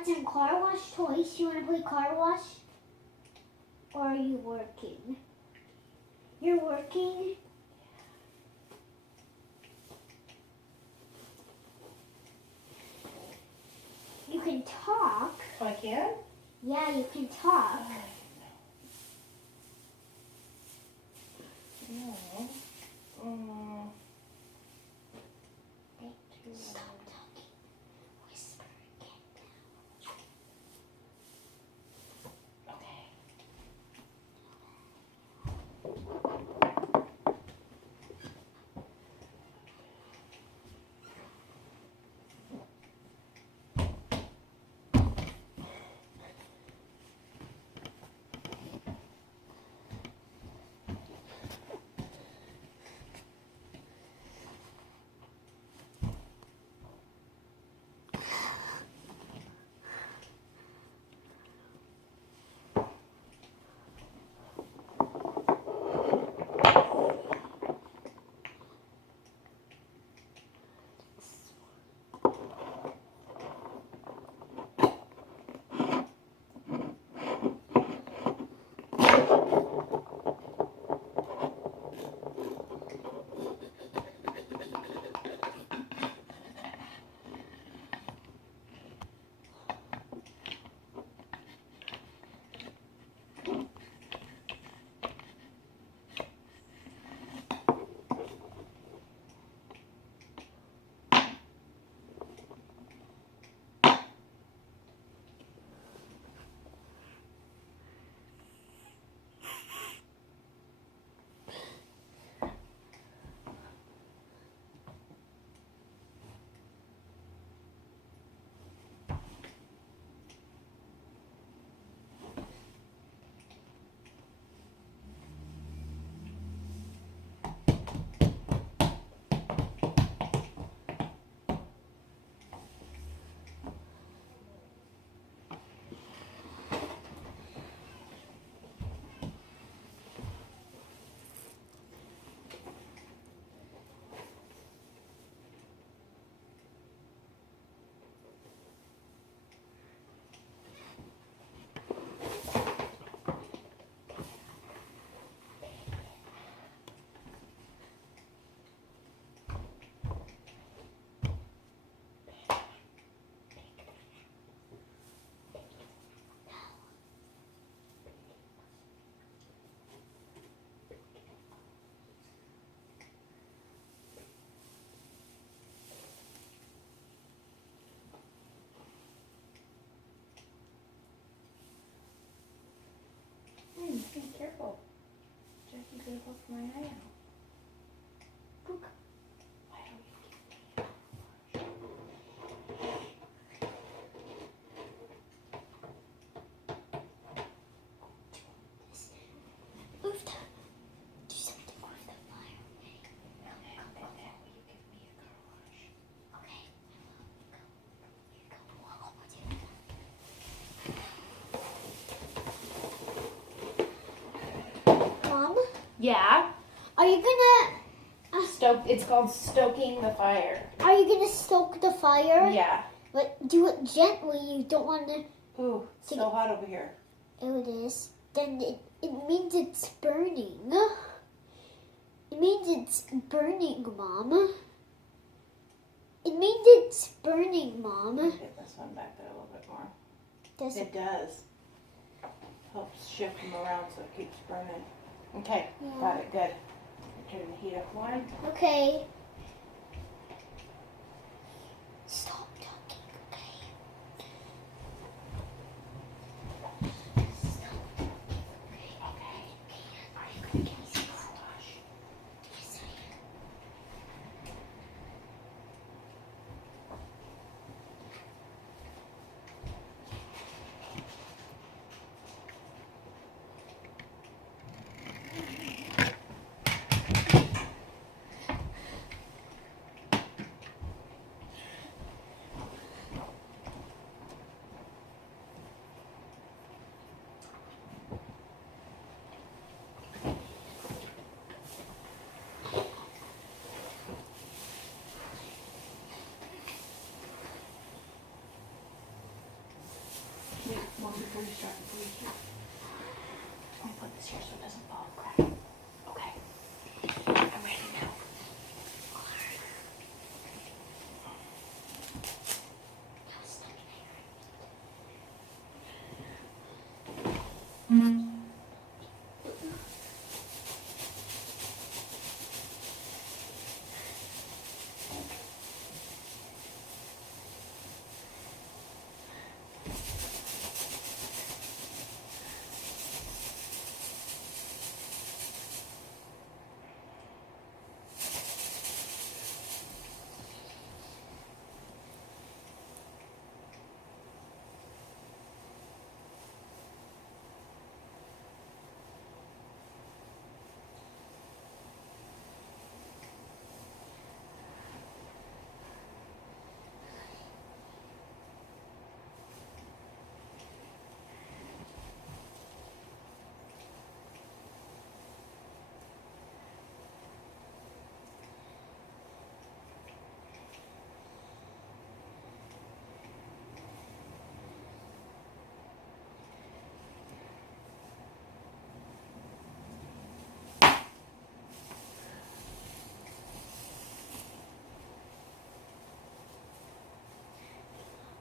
want some car wash toys? You want to play car wash? Or are you working? You're working? You can talk. Oh, I can? Yeah, you can talk. No. Stop talking. Whisper again. Okay. Be careful. Jackie's gonna poke my eye out. Look. Why don't you Move that. Do something with the fire. and then will you give me a car wash? Okay. Mom, Yeah. are you gonna It's called stoking the fire. stoke the fire? Yeah. But do it gently. You don't want to. Ooh, so hot over here. Oh, it is. Then it means it's burning. It means it's burning, Mom. It means it's burning, Mom. Get this one back there a little bit more. Does It does. Helps shift them around so it keeps burning. Okay, Yeah. got it, good. Turn the heat up one. Okay. Stop talking, okay? Stop talking, okay? Okay. Are you gonna give me some car wash? Yes, I am. before you start. Let me put this here so it doesn't fall and crack. Okay. I'm ready now.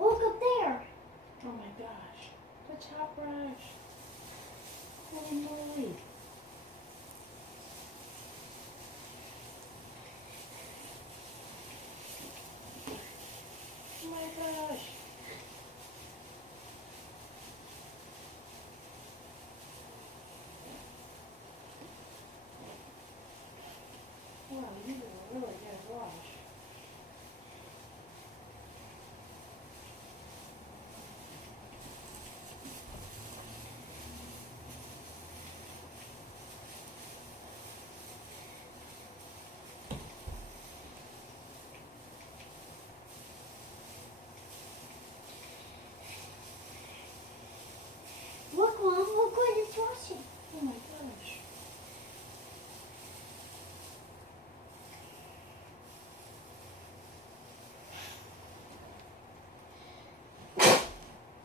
Look up there. Oh my gosh. The top brush. Holy moly. Oh my gosh. Wow, you did a really good wash. Look, Mom, look what it's washing. Oh my gosh.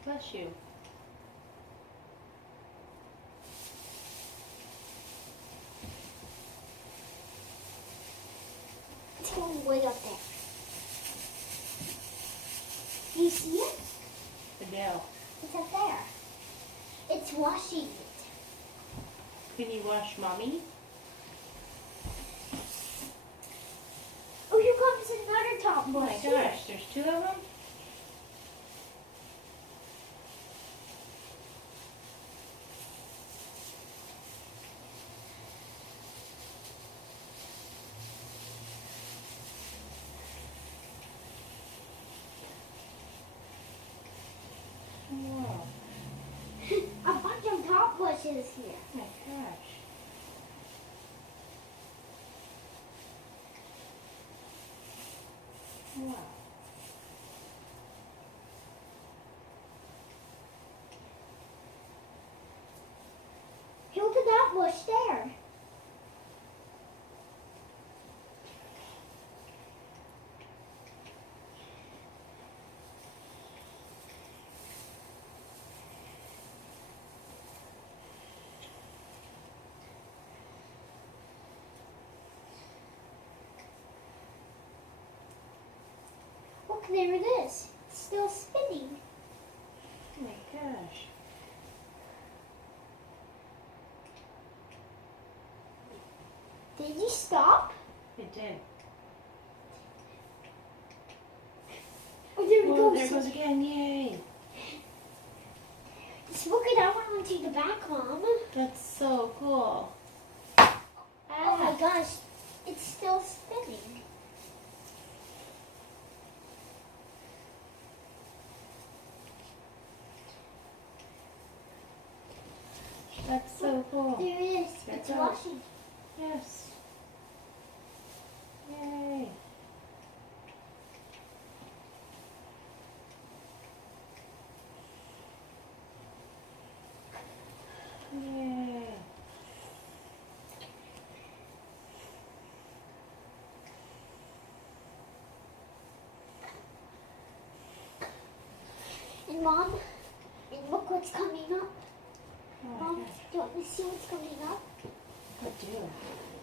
Bless you. It's going way up there. You see it? The nail. It's up there. It's washing it. Can you wash mommy? Oh, here comes another top Oh my brush. gosh, there's two of them? Wow. A bunch of top bushes here. Oh my gosh. Wow. Look at that bush there. Look, there it is. It's still spinning. Oh my gosh. Did you stop? It did. Oh, there it Whoa, goes. there it goes again. Yay. Just look at that one onto the back, Mom. That's so cool. Oh my gosh, it's still spinning. That's so cool. There it is. There it It's goes. washing. Yes. Yay. Yay. And Mom, and look what what's coming up? Oh, Mom, yes. do you want to see what's coming up? I do.